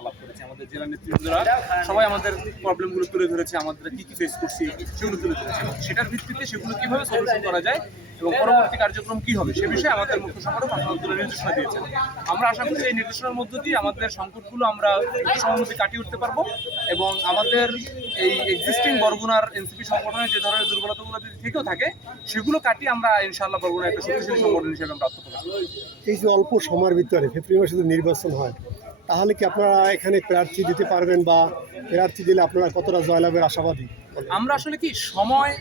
আলাপ করেছি, আমাদের জেলা নেতৃবৃন্দরা সবাই আমাদের প্রবলেমগুলো তুলে ধরেছে, আমাদের কি কি ফেস করছি সেগুলো তুলে ধরেছে এবং সেটার ভিত্তিতে সেগুলো কিভাবে সলিউশন করা যায় এবং পরবর্তী কার্যক্রম কি হবে সে বিষয়ে আমাদের মুখ্য সংগঠক আসাদুল্লাহ নির্দেশনা দিয়েছেন। আমরা আশা করছি এই নির্দেশনার মধ্য দিয়ে আমাদের সংকটগুলো আমরা সহমতে কাটিয়ে উঠতে পারবো এবং আমাদের এই এক্সিস্টিং বরগুনার এনসিপি সংগঠনের যে ধরনের দুর্বলতাগুলো যদি থেকেও থাকে সেগুলো কাটিয়ে আমরা ইনশাআল্লাহ বরগুনার একটা শক্তিশালী সংগঠন হিসেবে আমরা আত্মপ্রকাশ করব। এই যে অল্প সময়ের ভিতরে ফেব্রুয়ারি মাসে নির্বাচন হয়, তাহলে কি আপনারা এখানে প্রার্থী দিতে পারবেন বা প্রার্থী দিলে আপনারা কতটা জয়লাভের আশাবাদী? আমরা আসলে কি সময়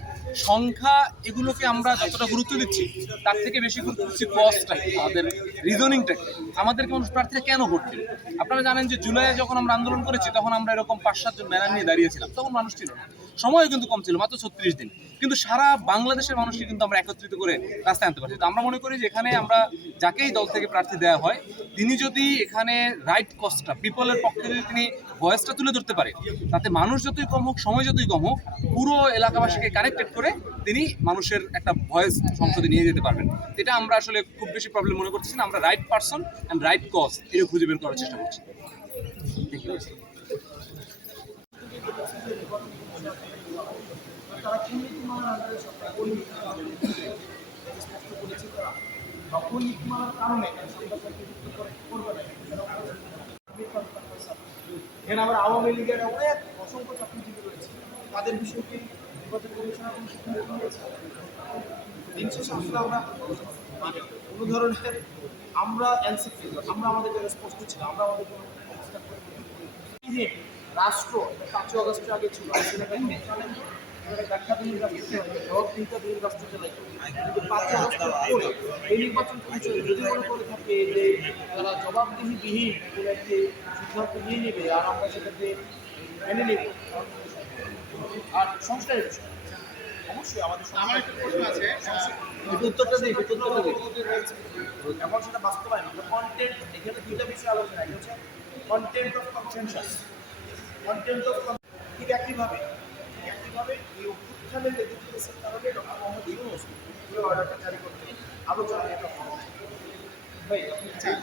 সংখ্যা এগুলোকে আমরা যতটা গুরুত্ব দিচ্ছি তার থেকে বেশি গুরুত্ব দিচ্ছি কস্টটাকে, আমাদের রিজনিংটাকে, আমাদেরকে মানুষ প্রার্থীরা কেন ভোট দেবে। আপনারা জানেন যে জুলাইয়ে যখন আমরা আন্দোলন করেছি তখন আমরা এরকম 5-7 জন ব্যানার নিয়ে দাঁড়িয়েছিলাম, তখন মানুষ ছিল না, সময়ও কিন্তু কম ছিল, মাত্র 36 দিন, কিন্তু সারা বাংলাদেশের মানুষকে কিন্তু আমরা একত্রিত করে রাস্তায় আনতে পারছি। তো আমরা মনে করি যে এখানে আমরা যাকেই দল থেকে প্রার্থী দেওয়া হয় তিনি যদি এখানে রাইট কস্টটা পিপলের পক্ষে যদি তিনি ভয়েসটা তুলে ধরতে পারে, তাতে মানুষ যতই কম হোক, সময় যতই কম হোক, পুরো এলাকাবাসীকে কানেক্টেড করে তিনি মানুষের একটা ভয়েস সংসদে নিয়ে যেতে পারবেন। এটা আমরা আসলে খুব বেশি প্রবলেম মনে করতেছি না, আমরা right person and right cause এটা খুঁজে বের করার চেষ্টা করছি। এখানে আবার আওয়ামী লীগের অনেক অসংখ্য চাকরিজীবী রয়েছে, তাদের বিষয়টি নির্বাচন কমিশনের কোনো সিদ্ধান্ত নিয়েছে। দিন শেষে আসলে আমরা কোনো ধরনের আমরা এনসিপি আমরা আমাদের জায়গায় স্পষ্ট ছিল, আমরা আমাদের কোনো রাষ্ট্র 5 আগস্টের আগে ছিল রাষ্ট্র চালাই, কিন্তু 5 আগস্টের পরে এই নির্বাচন কমিশন যদি মনে করে থাকে যে তারা জবাবদিহিবিহীন কোনো একটি সিদ্ধান্ত নিয়ে নেবে আর আমরা সেটাকে মেনে নেব আর সংস্কারের বিষয় অবশ্যই আমাদের প্রশ্ন আছে, উত্তরটা দিই এখন সেটা বাস্তবায়ন কন্টেন্ট। এখানে দুইটা বিষয় আলোচনা, একটা হচ্ছে content of consensus, content of ঠিক একইভাবে এই অভ্যুত্থানের লেজিটিমেসির কারণে ডক্টর মোহাম্মদ ইউনূস পুরো অর্ডারটা জারি করতে আলোচনা একটা ভাই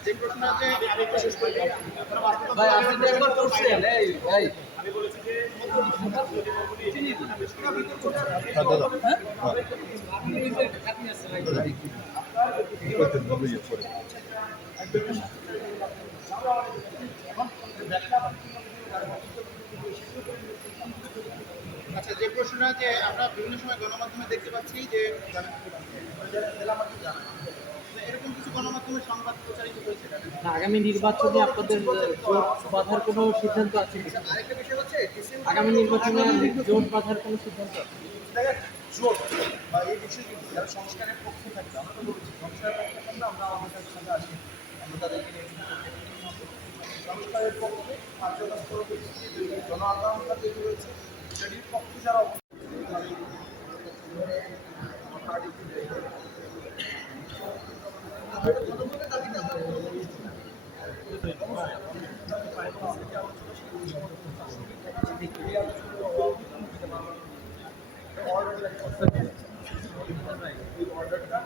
যে প্রশ্ন আছে আমি একটা শেষ করি ভাই আপনি একবার করছেন এই ভাই আমি বলেছি যে আচ্ছা, যে প্রশ্নটা যে আমরা বিভিন্ন সময় গণমাধ্যমে দেখতে পাচ্ছি যে এরকম কিছু গণমাধ্যমে সংবাদ প্রচারিত হয়েছে না, আগামী নির্বাচনে আপনাদের জোট বাঁধার কোনো সিদ্ধান্ত আছে? আরেকটা বিষয় হচ্ছে আগামী নির্বাচনে জোট বাঁধার কোনো সিদ্ধান্ত আছে? জোট বা এই বিষয়গুলো যারা সংস্কারের পক্ষে থাকবে, আমরা তো বলছি সংস্কারের পক্ষে থাকলে আমরা আমাদের সাথে আসি, আমরা তাদেরকে নিয়ে সংস্কারের পক্ষে 5 আগস্ট পরবর্তী জন আন্দোলনটা যেটি রয়েছে সেটির পক্ষে যারা অর্ডারটা